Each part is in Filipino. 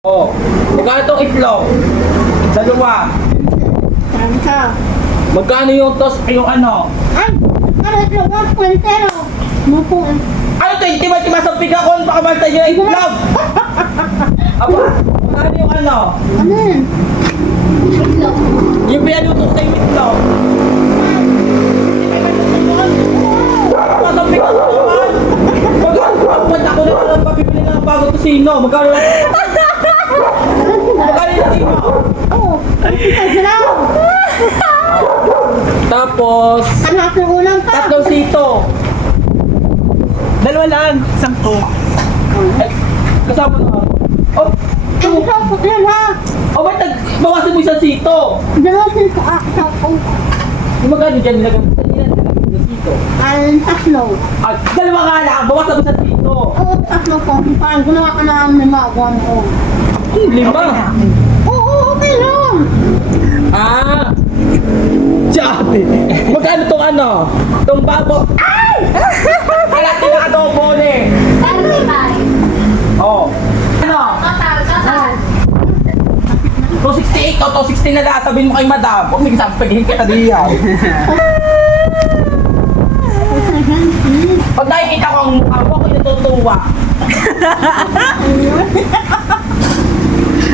Oh, magkano itong itlog? Dalawa. Saan ka? Magkano yung tos, yung ano? Ay! Ano ito? 1.0. Mupo. Ano 20 ba? Timasampig ako, baka bantay yung itlog. Aba, magkano yung ano? Ano yun? Itlog. Yung pinaluto ko sa yung itlog. Timasampig ako naman. Magkano ako na lang papipili ng bago kusino. Magkano yung kusino? Oo. Ito lang. Tapos, Anak ng ulam pa. tatlong sito. Dalawa lang. Sampo. Kasama na. Oh, Ay, isang po yan ha. oh, ba't bawasan mo isang sito? Dalawasin ko isang po. Yung magkano dyan nilagay ng sito? Ay, tatlo. Ah, dalawa nga lang. Bawasan mo isang sito. Oo, tatlo po. Parang gumawa ka na ng magawa mo. Lima. Oo, okay lang. Ah. Tsate. Magkano tong ano? Tong bago. Ay! Kaya tinakadobo eh. Oh. Ano? 268 o 260 na lang. Sabihin mo kay madam. Huwag may sampaghin kita diyan. Pag nakikita ko ang mukha mo, ako'y natutuwa.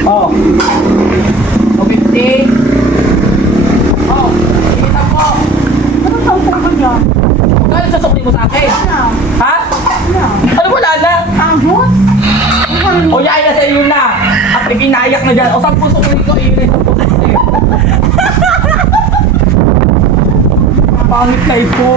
Oh. 250. Oh. Kita mo. Ano sa upo ka dyan? Magkano sasukli mo sa akin? Ano? Ha? Ano? Ano wala na? Agos? O yain na sa iyo na. At ipinayak na dyan. O 10 sukli ko, iyon 10 sukli. Pangit na ito.